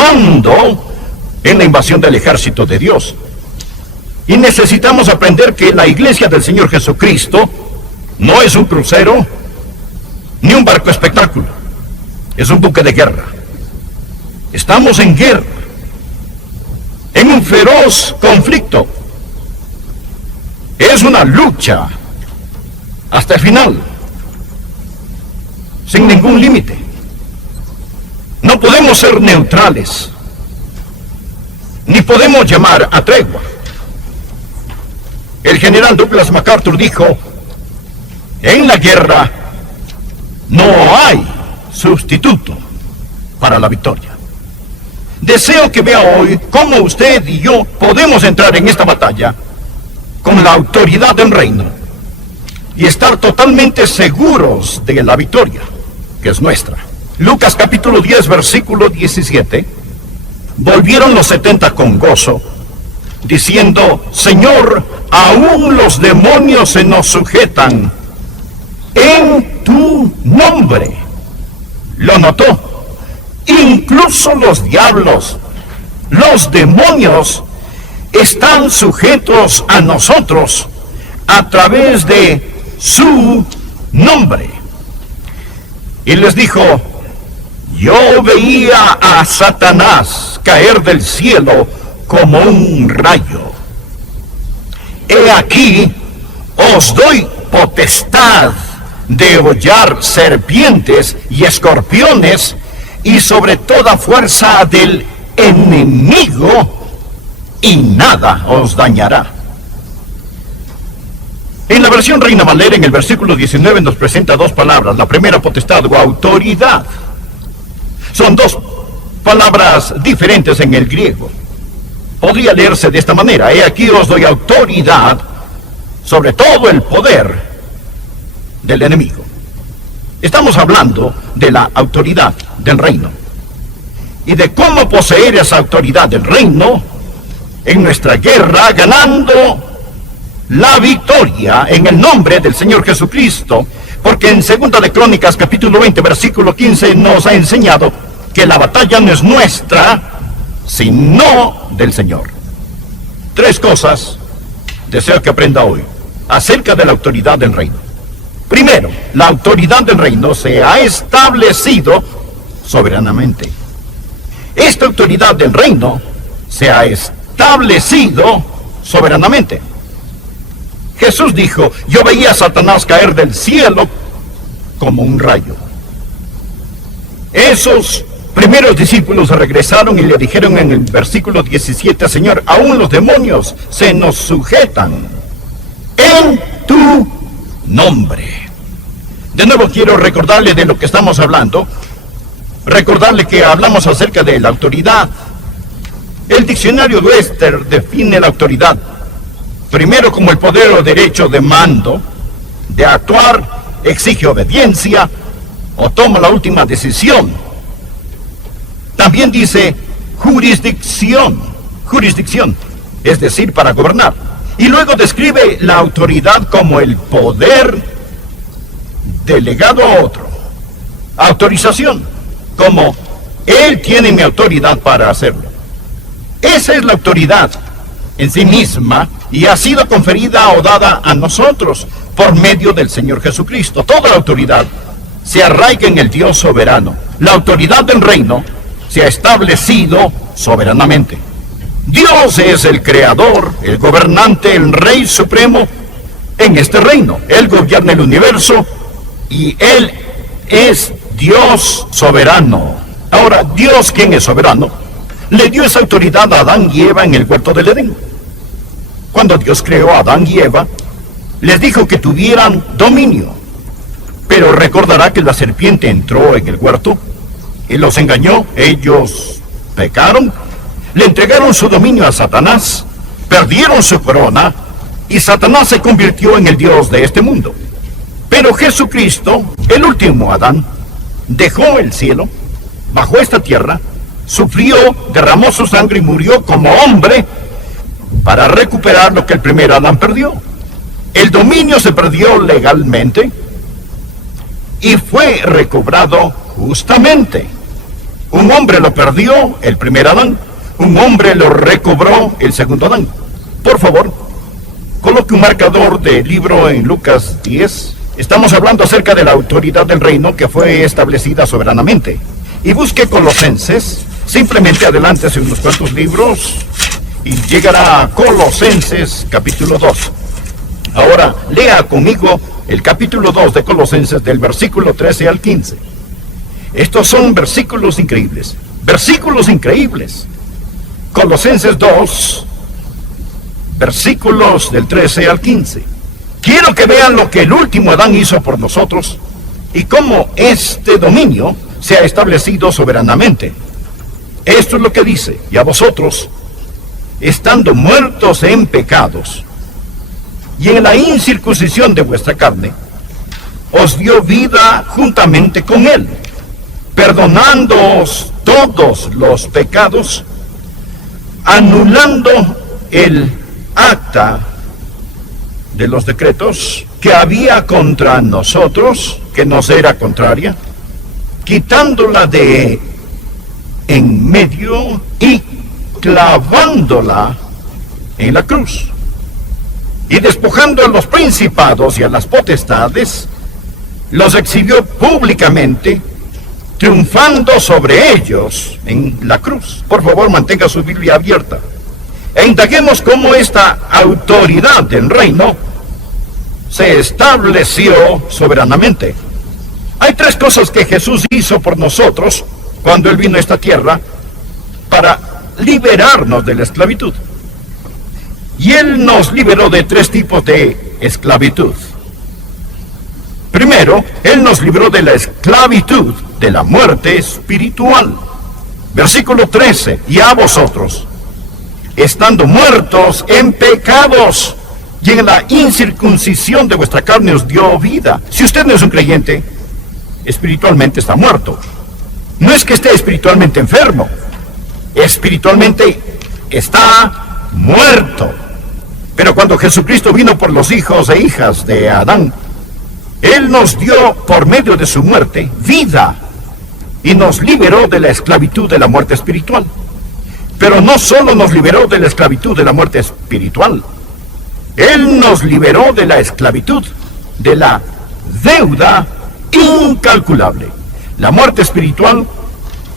mando en la invasión del ejército de Dios. Y necesitamos aprender que la iglesia del Señor Jesucristo no es un crucero ni un barco espectáculo. Es un buque de guerra. Estamos en guerra, en un feroz conflicto. Es una lucha hasta el final, sin ningún límite. No podemos ser neutrales, ni podemos llamar a tregua. El general Douglas MacArthur dijo: en la guerra no hay sustituto para la victoria. Deseo que vea hoy cómo usted y yo podemos entrar en esta batalla con la autoridad del reino y estar totalmente seguros de la victoria, que es nuestra. Lucas capítulo 10, versículo 17. Volvieron los 70 con gozo, diciendo: Señor, aún los demonios se nos sujetan en tu nombre. Lo notó. Incluso los diablos, los demonios, están sujetos a nosotros a través de su nombre. Y les dijo: yo veía a Satanás caer del cielo como un rayo. He aquí, os doy potestad de hollar serpientes y escorpiones y sobre toda fuerza del enemigo, y nada os dañará. En la versión Reina Valera, en el versículo 19, nos presenta dos palabras. La primera, potestad o autoridad. Son dos palabras diferentes en el griego. Podría leerse de esta manera: he aquí os doy autoridad sobre todo el poder del enemigo. Estamos hablando de la autoridad del reino y de cómo poseer esa autoridad del reino en nuestra guerra, ganando la victoria en el nombre del Señor Jesucristo. Porque en 2 de Crónicas capítulo 20 versículo 15 nos ha enseñado que la batalla no es nuestra, sino del Señor. Tres cosas deseo que aprenda hoy acerca de la autoridad del reino. Primero, la autoridad del reino se ha establecido soberanamente. Esta autoridad del reino se ha establecido soberanamente. Jesús dijo: yo veía a Satanás caer del cielo como un rayo. Esos primeros discípulos regresaron y le dijeron en el versículo 17: Señor, aún los demonios se nos sujetan en tu nombre. De nuevo quiero recordarle de lo que estamos hablando. Recordarle que hablamos acerca de la autoridad. El diccionario Webster define la autoridad primero como el poder o derecho de mando, de actuar, exige obediencia o toma la última decisión. También dice jurisdicción, es decir, para gobernar. Y luego describe la autoridad como el poder delegado a otro. Autorización, como él tiene mi autoridad para hacerlo. Esa es la autoridad en sí misma y ha sido conferida o dada a nosotros por medio del Señor Jesucristo. Toda la autoridad se arraiga en el Dios soberano. La autoridad del reino se ha establecido soberanamente. Dios es el creador, el gobernante, el rey supremo en este reino. Él gobierna el universo y Él es Dios soberano. Ahora, Dios, quien es soberano, le dio esa autoridad a Adán y Eva en el huerto del Edén. Cuando Dios creó a Adán y Eva, les dijo que tuvieran dominio. Pero recordará que la serpiente entró en el huerto y los engañó. Ellos pecaron, le entregaron su dominio a Satanás, perdieron su corona y Satanás se convirtió en el Dios de este mundo. Pero Jesucristo, el último Adán, dejó el cielo, bajó a esta tierra, sufrió, derramó su sangre y murió como hombre para recuperar lo que el primer Adán perdió. El dominio se perdió legalmente y fue recobrado justamente. Un hombre lo perdió, el primer Adán. Un hombre lo recobró, el segundo Adán. Por favor, coloque un marcador de libro en Lucas 10. Estamos hablando acerca de la autoridad del reino que fue establecida soberanamente. Y busque Colosenses, simplemente adelántese unos cuantos libros y llegará a Colosenses capítulo 2. Ahora, lea conmigo el capítulo 2 de Colosenses del versículo 13 al 15. Estos son versículos increíbles. Versículos increíbles. Colosenses 2, versículos del 13 al 15. Quiero que vean lo que el último Adán hizo por nosotros y cómo este dominio se ha establecido soberanamente. Esto es lo que dice: y a vosotros, estando muertos en pecados y en la incircuncisión de vuestra carne, os dio vida juntamente con él, perdonándoos todos los pecados, anulando el acta de los decretos que había contra nosotros, que nos era contraria, quitándola de en medio y clavándola en la cruz, y despojando a los principados y a las potestades, los exhibió públicamente, triunfando sobre ellos en la cruz. Por favor, mantenga su Biblia abierta e indaguemos cómo esta autoridad del reino se estableció soberanamente. Hay tres cosas que Jesús hizo por nosotros cuando Él vino a esta tierra para liberarnos de la esclavitud. Y Él nos liberó de tres tipos de esclavitud. Primero, Él nos libró de la esclavitud de la muerte espiritual. Versículo 13, y a vosotros, estando muertos en pecados y en la incircuncisión de vuestra carne, os dio vida. Si usted no es un creyente, espiritualmente está muerto. No es que esté espiritualmente enfermo, espiritualmente está muerto. Pero cuando Jesucristo vino por los hijos e hijas de Adán, Él nos dio por medio de su muerte vida y nos liberó de la esclavitud de la muerte espiritual. Pero no solo nos liberó de la esclavitud de la muerte espiritual, Él nos liberó de la esclavitud de la deuda incalculable. La muerte espiritual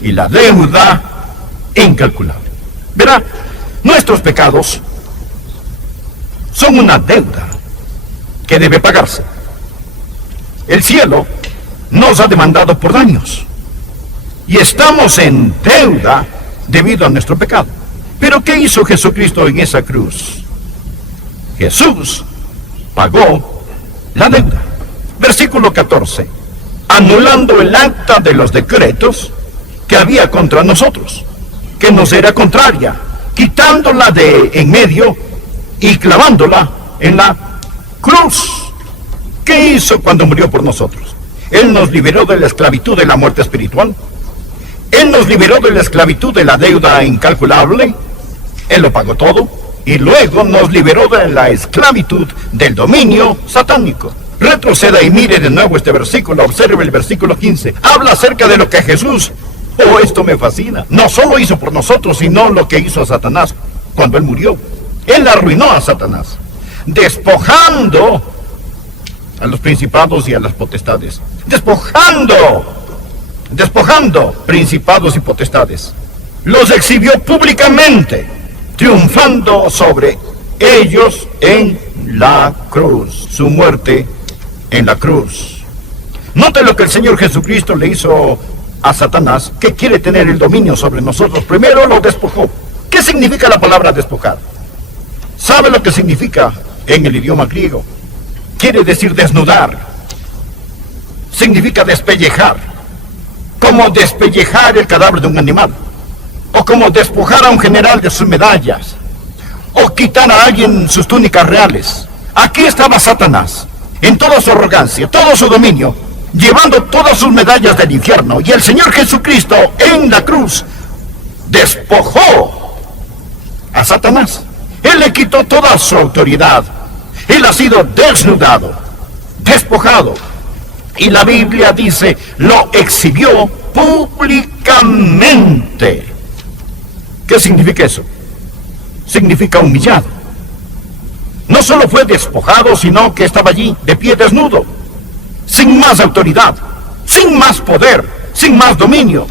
y la deuda incalculable. Verá, nuestros pecados son una deuda que debe pagarse. El cielo nos ha demandado por daños y estamos en deuda debido a nuestro pecado. Pero ¿qué hizo Jesucristo en esa cruz? Jesús pagó la deuda. Versículo 14. Anulando el acta de los decretos que había contra nosotros, que nos era contraria, quitándola de en medio y clavándola en la cruz. ¿Qué hizo cuando murió por nosotros? Él nos liberó de la esclavitud de la muerte espiritual. Él nos liberó de la esclavitud de la deuda incalculable. Él lo pagó todo. Y luego nos liberó de la esclavitud del dominio satánico. Retroceda y mire de nuevo este versículo. Observe el versículo 15. Habla acerca de lo que Jesús, oh, esto me fascina, no solo hizo por nosotros, sino lo que hizo a Satanás cuando Él murió. Él arruinó a Satanás, despojando a los principados y a las potestades. Despojando principados y potestades. Los exhibió públicamente, triunfando sobre ellos en la cruz. Su muerte en la cruz. Note lo que el Señor Jesucristo le hizo a Satanás, que quiere tener el dominio sobre nosotros. Primero lo despojó. ¿Qué significa la palabra despojar? ¿Sabe lo que significa en el idioma griego? Quiere decir desnudar. Significa despellejar. Como despellejar el cadáver de un animal. O como despojar a un general de sus medallas. O quitar a alguien sus túnicas reales. Aquí estaba Satanás, en toda su arrogancia, todo su dominio, llevando todas sus medallas del infierno. Y el Señor Jesucristo en la cruz despojó a Satanás. Él le quitó toda su autoridad. Él ha sido desnudado, despojado. Y la Biblia dice, lo exhibió públicamente. ¿Qué significa eso? Significa humillado. No solo fue despojado, sino que estaba allí, de pie desnudo, sin más autoridad, sin más poder, sin más dominio.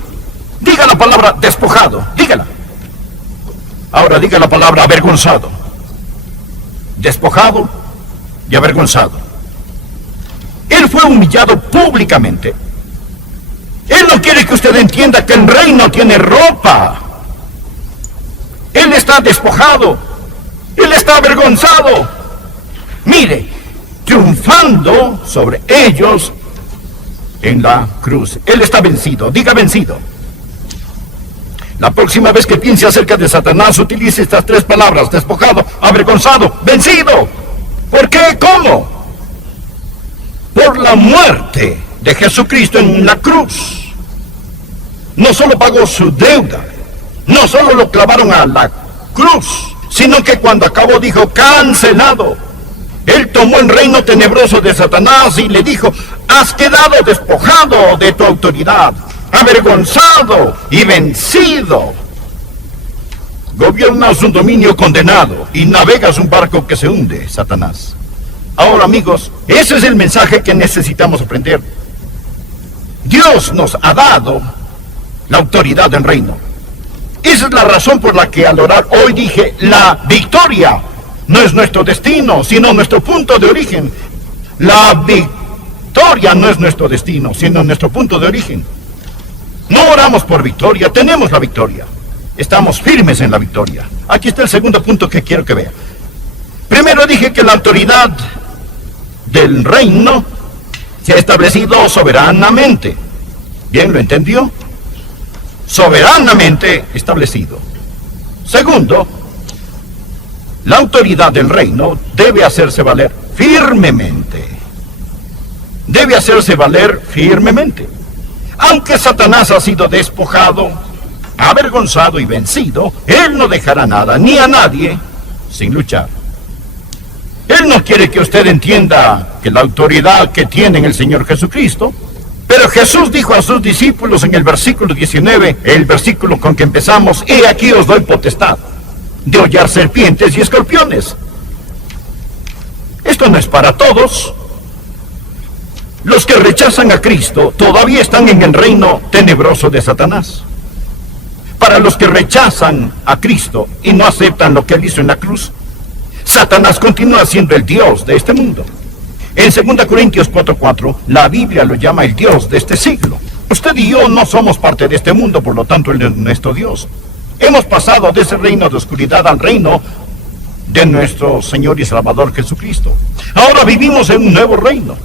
Diga la palabra despojado, dígala. Ahora diga la palabra avergonzado. Despojado y avergonzado. Él fue humillado públicamente. Él no quiere que usted entienda que el rey no tiene ropa. Él está despojado. Él está avergonzado. Mire, triunfando sobre ellos en la cruz. Él está vencido. Diga vencido. La próxima vez que piense acerca de Satanás, utilice estas tres palabras: despojado, avergonzado, vencido. ¿Por qué? ¿Cómo? Por la muerte de Jesucristo en la cruz. No solo pagó su deuda, no solo lo clavaron a la cruz, sino que cuando acabó dijo: cancelado. Él tomó el reino tenebroso de Satanás y le dijo: has quedado despojado de tu autoridad, avergonzado y vencido. Gobiernas un dominio condenado y navegas un barco que se hunde, Satanás. Ahora, amigos, ese es el mensaje que necesitamos aprender. Dios nos ha dado la autoridad del reino. Esa es la razón por la que al orar hoy dije: la victoria no es nuestro destino, sino nuestro punto de origen. La victoria no es nuestro destino, sino nuestro punto de origen. No oramos por victoria, tenemos la victoria. Estamos firmes en la victoria. Aquí está el segundo punto que quiero que vea. Primero dije que la autoridad del reino se ha establecido soberanamente. ¿Bien? ¿Lo entendió? Soberanamente establecido. Segundo, la autoridad del reino debe hacerse valer firmemente. Debe hacerse valer firmemente. Aunque Satanás ha sido despojado, avergonzado y vencido, él no dejará nada ni a nadie sin luchar. Él no quiere que usted entienda que la autoridad que tiene en el Señor Jesucristo. Pero Jesús dijo a sus discípulos en el versículo 19, el versículo con que empezamos: he aquí os doy potestad de hollar serpientes y escorpiones. Esto no es para todos. Los que rechazan a Cristo todavía están en el reino tenebroso de Satanás. Para los que rechazan a Cristo y no aceptan lo que Él hizo en la cruz, Satanás continúa siendo el Dios de este mundo. En 2 Corintios 4:4, la Biblia lo llama el Dios de este siglo. Usted y yo no somos parte de este mundo, por lo tanto Él es nuestro Dios. Hemos pasado de ese reino de oscuridad al reino de nuestro Señor y Salvador Jesucristo. Ahora vivimos en un nuevo reino,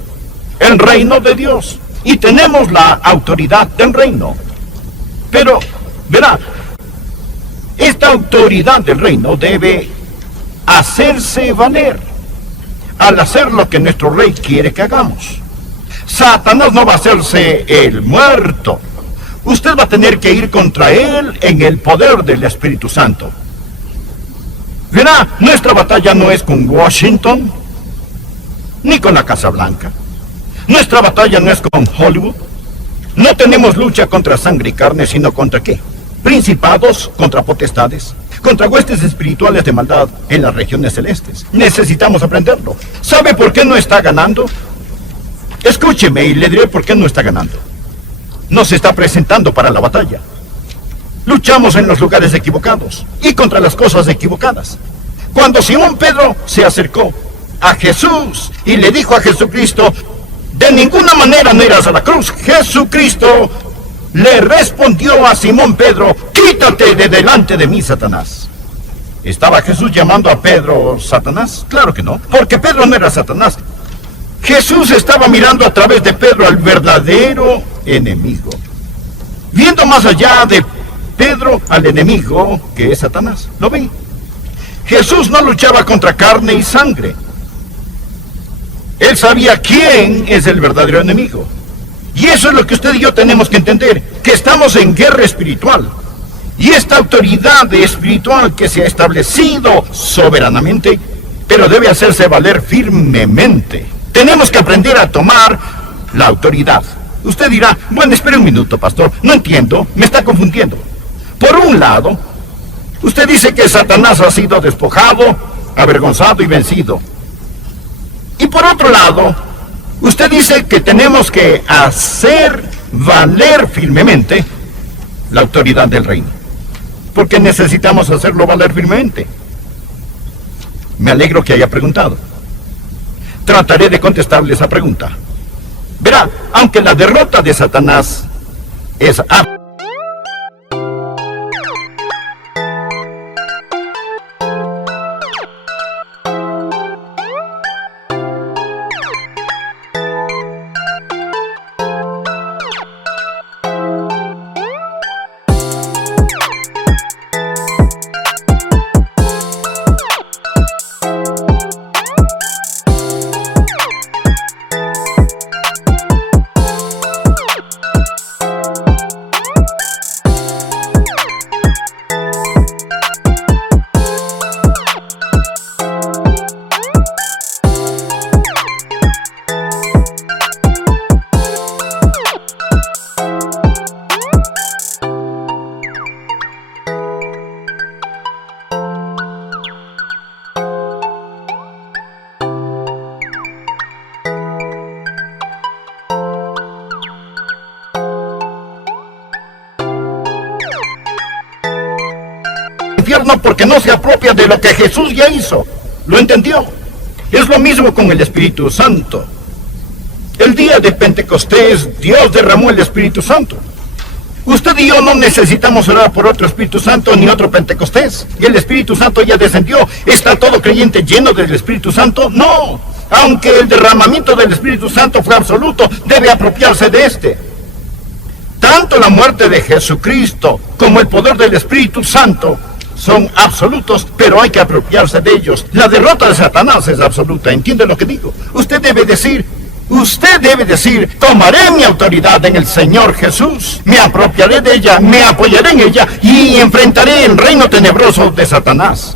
el reino de Dios, y tenemos la autoridad del reino. Pero, verá, esta autoridad del reino debe hacerse valer al hacer lo que nuestro rey quiere que hagamos. Satanás no va a hacerse el muerto. Usted va a tener que ir contra él en el poder del Espíritu Santo. Verá, nuestra batalla no es con Washington, ni con la Casa Blanca. Nuestra batalla no es con Hollywood. No tenemos lucha contra sangre y carne, sino contra ¿qué? Principados, contra potestades, contra huestes espirituales de maldad en las regiones celestes. Necesitamos aprenderlo. ¿Sabe por qué no está ganando? Escúcheme y le diré por qué no está ganando. No se está presentando para la batalla. Luchamos en los lugares equivocados y contra las cosas equivocadas. Cuando Simón Pedro se acercó a Jesús y le dijo a Jesucristo: de ninguna manera no irás a la cruz, Jesucristo le respondió a Simón Pedro: quítate de delante de mí, Satanás. ¿Estaba Jesús llamando a Pedro Satanás? Claro que no, porque Pedro no era Satanás. Jesús estaba mirando a través de Pedro al verdadero enemigo, viendo más allá de Pedro al enemigo que es Satanás. ¿Lo ven? Jesús no luchaba contra carne y sangre. Él sabía quién es el verdadero enemigo. Y eso es lo que usted y yo tenemos que entender, que estamos en guerra espiritual. Y esta autoridad espiritual que se ha establecido soberanamente, pero debe hacerse valer firmemente. Tenemos que aprender a tomar la autoridad. Usted dirá: bueno, espere un minuto, pastor, no entiendo, me está confundiendo. Por un lado, Usted dice que Satanás ha sido despojado, avergonzado y vencido. Y por otro lado, usted dice que tenemos que hacer valer firmemente la autoridad del reino. Porque necesitamos hacerlo valer firmemente. Me alegro que haya preguntado. Trataré de contestarle esa pregunta. Verá, aunque la derrota de Satanás es infierno porque no se apropia de lo que Jesús ya hizo. ¿Lo entendió? Es lo mismo con el Espíritu Santo. El día de Pentecostés, Dios derramó el Espíritu Santo. Usted y yo no necesitamos orar por otro Espíritu Santo ni otro Pentecostés. Y el Espíritu Santo ya descendió. ¿Está todo creyente lleno del Espíritu Santo? No. Aunque el derramamiento del Espíritu Santo fue absoluto, debe apropiarse de este. Tanto la muerte de Jesucristo como el poder del Espíritu Santo son absolutos, pero hay que apropiarse de ellos. La derrota de Satanás es absoluta. ¿Entiende lo que digo? Usted debe decir, tomaré mi autoridad en el Señor Jesús, me apropiaré de ella, me apoyaré en ella y enfrentaré el reino tenebroso de Satanás.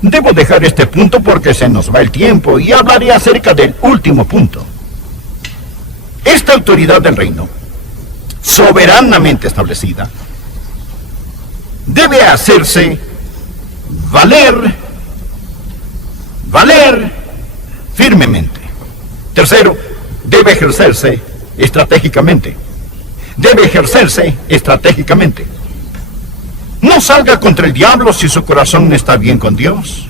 Debo dejar este punto porque se nos va el tiempo y hablaré acerca del último punto. Esta autoridad del reino, soberanamente establecida, debe hacerse valer firmemente. Tercero, debe ejercerse estratégicamente. No salga contra el diablo si su corazón no está bien con Dios.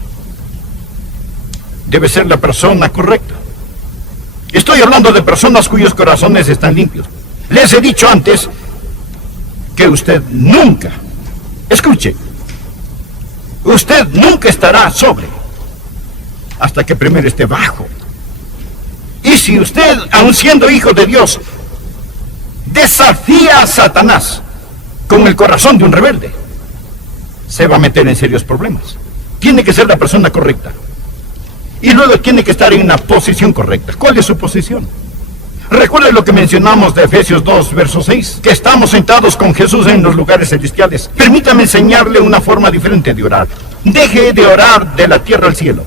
Debe ser la persona correcta. Estoy hablando de personas cuyos corazones están limpios. Les he dicho antes que usted nunca, escuche, usted nunca estará sobre hasta que primero esté bajo. Y si usted, aun siendo hijo de Dios, desafía a Satanás con el corazón de un rebelde, se va a meter en serios problemas. Tiene que ser la persona correcta. Y luego tiene que estar en una posición correcta. ¿Cuál es su posición? Recuerde lo que mencionamos de Efesios 2, verso 6, que estamos sentados con Jesús en los lugares celestiales. Permítame enseñarle una forma diferente de orar. Deje de orar de la tierra al cielo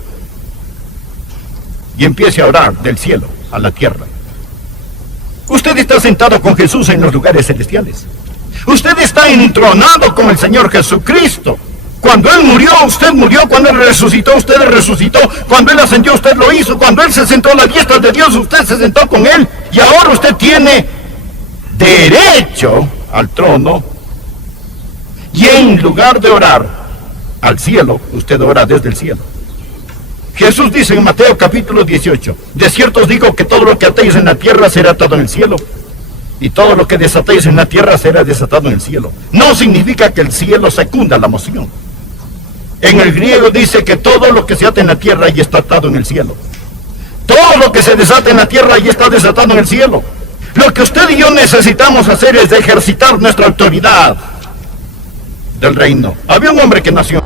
y empiece a orar del cielo a la tierra. Usted está sentado con Jesús en los lugares celestiales. Usted está entronado con el Señor Jesucristo. Cuando Él murió, usted murió. Cuando Él resucitó, usted resucitó. Cuando Él ascendió, usted lo hizo. Cuando Él se sentó a la diestra de Dios, usted se sentó con Él. Y ahora usted tiene derecho al trono. Y en lugar de orar al cielo, usted ora desde el cielo. Jesús dice en Mateo capítulo 18, de cierto os digo que todo lo que atéis en la tierra será atado en el cielo, y todo lo que desatéis en la tierra será desatado en el cielo. No significa que el cielo secunda la moción. En el griego dice que todo lo que se ata en la tierra ya está atado en el cielo. Todo lo que se desata en la tierra ya está desatado en el cielo. Lo que usted y yo necesitamos hacer es ejercitar nuestra autoridad del reino. Había un hombre que nació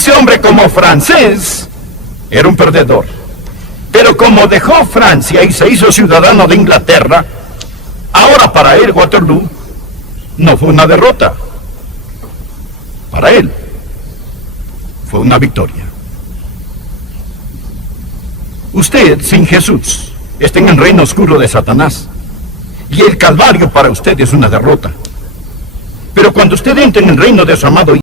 Ese hombre como francés era un perdedor. Pero como dejó Francia y se hizo ciudadano de Inglaterra, ahora para él Waterloo no fue una derrota. Para él fue una victoria. Usted, sin Jesús, está en el reino oscuro de Satanás. Y el Calvario para usted es una derrota. Pero cuando usted entra en el reino de su amado